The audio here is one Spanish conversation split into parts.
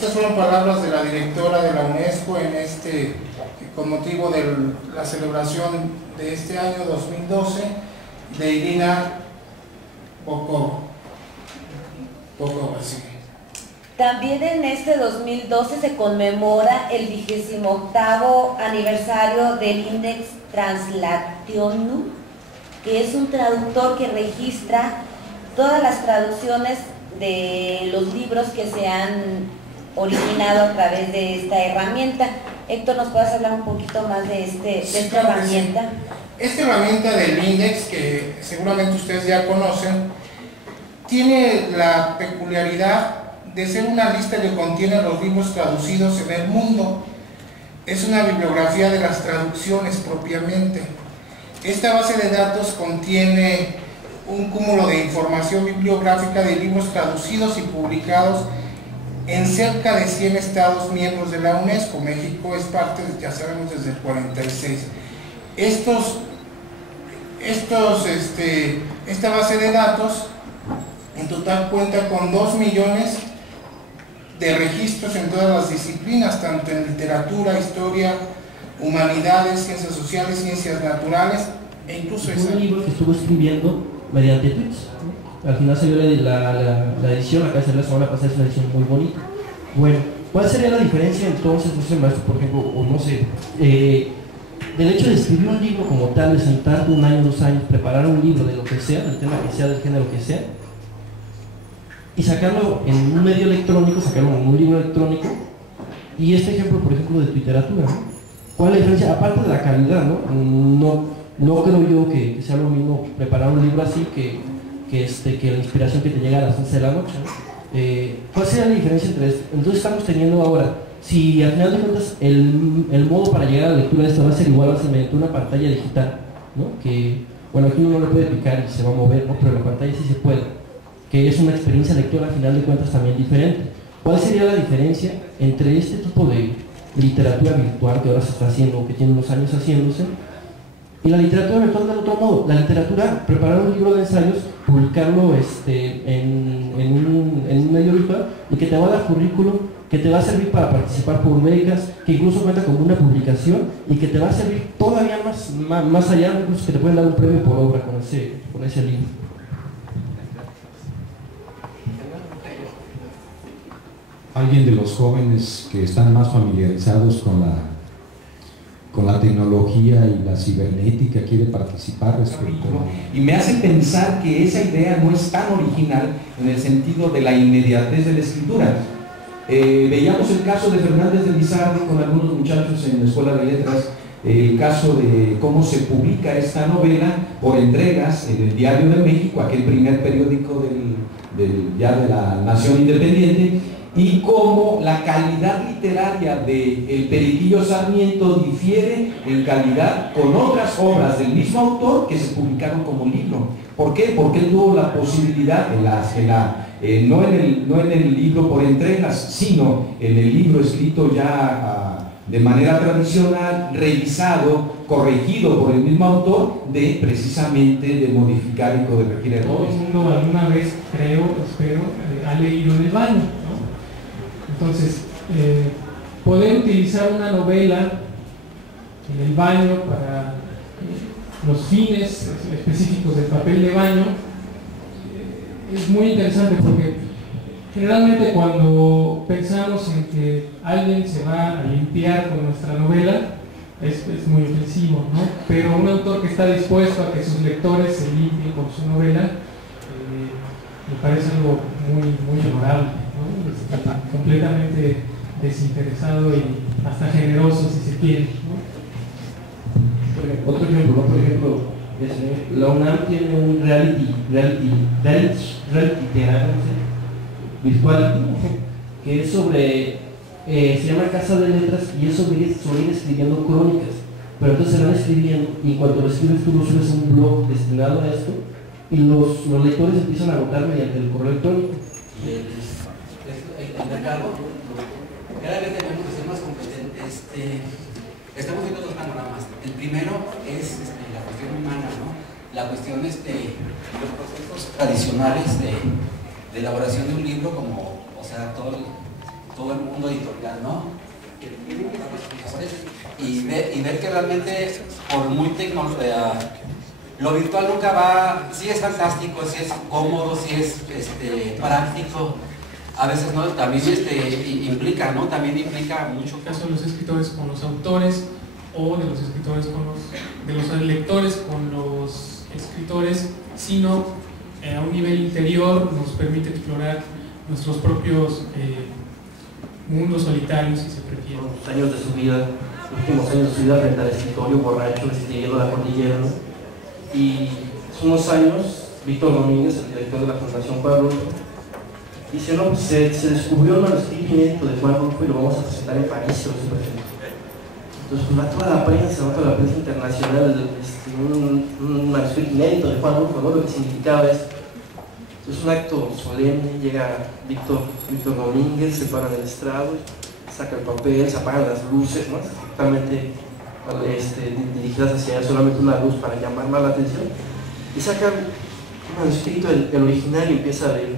Estas fueron palabras de la directora de la UNESCO con motivo de la celebración de este año 2012 de Irina Bokova. Sí. También en este 2012 se conmemora el 28º aniversario del Index Translationum, que es un traductor que registra todas las traducciones de los libros que se han originado a través de esta herramienta. Héctor, ¿nos puedes hablar un poquito más de esta herramienta? Esta herramienta del Index, que seguramente ustedes ya conocen, tiene la peculiaridad de ser una lista que contiene los libros traducidos en el mundo. Es una bibliografía de las traducciones propiamente. Esta base de datos contiene un cúmulo de información bibliográfica de libros traducidos y publicados en cerca de 100 estados miembros de la UNESCO. México es parte, ya sabemos, desde el 46. Esta base de datos en total cuenta con 2 millones de registros en todas las disciplinas, tanto en literatura, historia, humanidades, ciencias sociales, ciencias naturales e incluso... Es un libro que estuvo escribiendo mediante tweets. Al final salió la edición, acá salió la semana pasada, es una edición muy bonita. Bueno, ¿cuál sería la diferencia entonces, no sé, maestro, por ejemplo, o no sé, del hecho de escribir un libro como tal, de sentarte 1 año, 2 años, preparar un libro de lo que sea, del tema que sea, del género que sea, y sacarlo en un medio electrónico, sacarlo en un libro electrónico, y este ejemplo, por ejemplo, de tu literatura, ¿no? ¿Cuál es la diferencia? Aparte de la calidad, no creo yo que sea lo mismo preparar un libro así que la inspiración que te llega a las 11 de la noche, ¿no? ¿Cuál sería la diferencia entre esto? Entonces estamos teniendo ahora, si al final de cuentas el modo para llegar a la lectura de esto va a ser igual, va a ser mediante una pantalla digital, ¿no? Que, bueno, aquí uno no le puede picar y se va a mover, ¿no? Pero la pantalla sí se puede, que es una experiencia lectora al final de cuentas también diferente. ¿Cuál sería la diferencia entre este tipo de literatura virtual que ahora se está haciendo, que tiene unos años haciéndose, y la literatura virtual de otro modo? La literatura, preparar un libro de ensayos, publicarlo en un medio virtual y que te va a dar currículum, que te va a servir para participar por becas, que incluso cuenta como una publicación y que te va a servir todavía más allá, incluso que te pueden dar un premio por obra con ese libro. ¿Alguien de los jóvenes que están más familiarizados con la tecnología y la cibernética quiere participar respecto? Y me hace pensar que esa idea no es tan original en el sentido de la inmediatez de la escritura. Veíamos el caso de Fernández de Lizardi con algunos muchachos en la Escuela de Letras, el caso de cómo se publica esta novela por entregas en el Diario de México, aquel primer periódico ya de la Nación Independiente, y cómo la calidad literaria de El Periquillo Sarmiento difiere en calidad con otras obras del mismo autor que se publicaron como libro. ¿Por qué? Porque él tuvo la posibilidad, no en el libro por entregas, sino en el libro escrito ya de manera tradicional, revisado, corregido por el mismo autor, de precisamente de modificar y corregir errores. Todo el mundo alguna vez, espero, ha leído en el baño, ¿no? Entonces, poder utilizar una novela en el baño para los fines específicos del papel de baño es muy interesante, porque generalmente cuando pensamos en que alguien se va a limpiar con nuestra novela es muy ofensivo, ¿no? Pero un autor que está dispuesto a que sus lectores se limpien con su novela me parece algo muy honorable, ¿no? Completamente desinteresado y hasta generoso, si se quiere, ¿no? Otro ejemplo, la UNAM tiene un reality virtual que es sobre, se llama Casa de Letras, y es sobre ir escribiendo crónicas, pero entonces se van escribiendo y cuando lo escribes tú lo subes a un blog destinado a esto y los lectores empiezan a votar mediante el correo electrónico. Cada vez tenemos que ser más competentes. Estamos viendo dos panoramas. El primero es la cuestión humana, ¿no? La cuestión los procesos tradicionales de elaboración de un libro, como, o sea, todo todo el mundo editorial, ¿no? Y ver que realmente, por muy tecnológico, lo virtual nunca va, sí es fantástico, sí es cómodo, sí es práctico, a veces no, también implica, ¿no? También implica mucho. En el caso de los escritores con los autores, o de los escritores de los lectores con los escritores, sino a un nivel interior nos permite explorar nuestros propios mundos solitarios, si se prefiere. Los años de su vida, los últimos años de su vida frente al escritorio, borracho, escribiendo la cordillera, ¿no? Y hace unos años, Víctor Domínguez, el director de la Fundación Juan Rulfo, dice, no, pues se descubrió un manuscrito inédito de Juan Rulfo y lo vamos a presentar en París, o entonces, pues va toda la prensa, ¿no? Toda la prensa internacional, un manuscrito inédito de Juan Rulfo, ¿no? Lo que significaba esto. Es un acto solemne, llega Víctor Domínguez, se para en el estrado, saca el papel, se apagan las luces, ¿no? Totalmente dirigidas hacia solamente una luz para llamar más la atención, y saca un manuscrito, el original, y empieza a leer.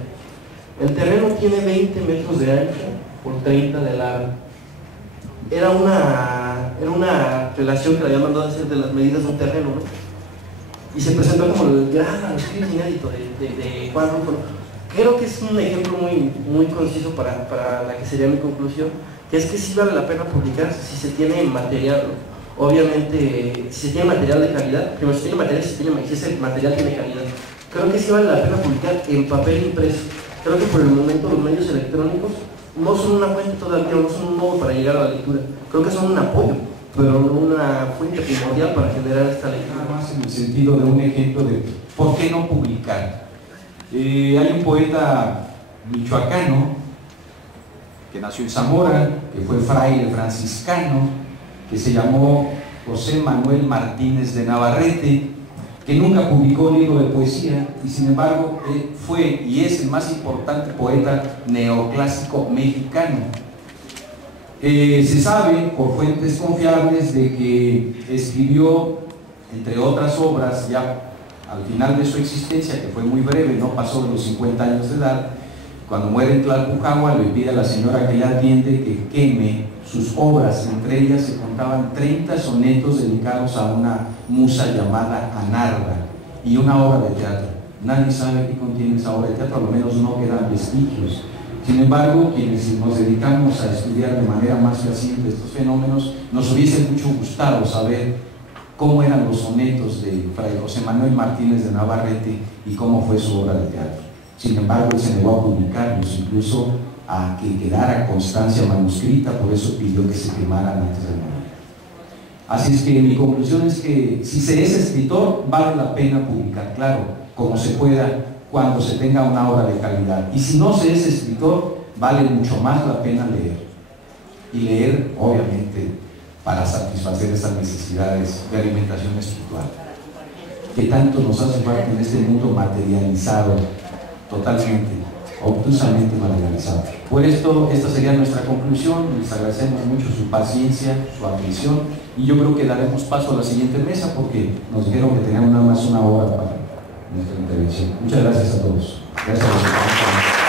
El terreno tiene 20 metros de ancho por 30 de largo. Era una relación que le había mandado a hacer de las medidas de un terreno, ¿no? Y se presentó como el gran manuscrito inédito de Juan Rulfo. Creo que es un ejemplo muy conciso para la que sería mi conclusión, que es que sí vale la pena publicar si se tiene material, ¿no? Obviamente, si se tiene material de calidad, primero si tiene material, si ese material tiene calidad, creo que sí vale la pena publicar en papel impreso. Creo que por el momento los medios electrónicos no son una fuente todavía, no son un modo para llegar a la lectura, creo que son un apoyo, pero no una fuente primordial para generar esta lectura. Nada más en el sentido de un ejemplo de por qué no publicar. Hay un poeta michoacano que nació en Zamora, que fue fraile franciscano, que se llamó José Manuel Martínez de Navarrete, que nunca publicó un libro de poesía y sin embargo fue y es el más importante poeta neoclásico mexicano. Se sabe por fuentes confiables de que escribió, entre otras obras, ya al final de su existencia, que fue muy breve, no pasó de los 50 años de edad, cuando muere en Tlalpujahua, le pide a la señora que le atiende que queme sus obras. Entre ellas se contaban 30 sonetos dedicados a una musa llamada Anarda y una obra de teatro. Nadie sabe qué contiene esa obra de teatro, al menos no quedan vestigios. Sin embargo, quienes nos dedicamos a estudiar de manera más fehaciente estos fenómenos, nos hubiese mucho gustado saber cómo eran los sonetos de Fray José Manuel Martínez de Navarrete y cómo fue su obra de teatro. Sin embargo, él se negó a publicarlos, incluso a que quedara constancia manuscrita, por eso pidió que se quemaran antes de morir. Así es que mi conclusión es que si se es escritor, vale la pena publicar, claro, como se pueda, cuando se tenga una obra de calidad. Y si no se es escritor, vale mucho más la pena leer. Y leer, obviamente, para satisfacer estas necesidades de alimentación espiritual, que tanto nos hace falta en este mundo materializado, totalmente, obtusamente materializado. Por esto, esta sería nuestra conclusión. Les agradecemos mucho su paciencia, su atención, y yo creo que daremos paso a la siguiente mesa porque nos dijeron que teníamos nada más una hora para nuestra intervención. Muchas gracias a todos. Gracias a los